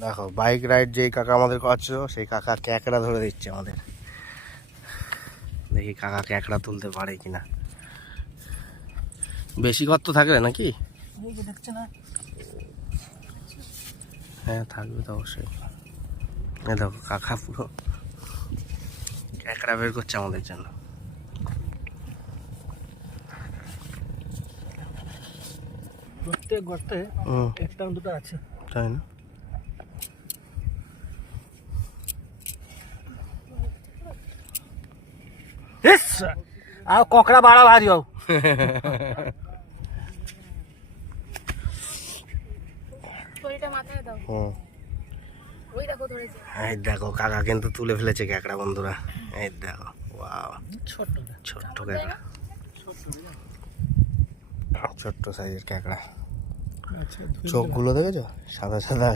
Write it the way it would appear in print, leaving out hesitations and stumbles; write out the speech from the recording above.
দেখো bike ride যেই কাকা আমাদের করছিল সেই কাকা ক্যাকড়া ধরে দিচ্ছে আমাদের। দেখি কাকা ক্যাকড়া তুলতে পারে কিনা। বেশি গর্ত থাকলে নাকি? দেখছে না? হ্যাঁ থাকবে তো অবশ্যই। দেখো কাকা পুরো ক্যাকড়া বের করছে আমাদের জন্য। প্রত্যেক গর্তে একটা দুটো আছে, তাই না? আর ককড়া বাড়া ভারি হোক। এই দেখো কাকা কিন্তু তুলে ফেলেছে ক্যাকড়া বন্ধুরা। এই দেখো ওয়াও, ছোট্ট ছোট্ট ক্যাকড়া, ছোট্ট সাইজের ক্যাকড়া। চোখগুলো দেখেছো সাদা সাদা।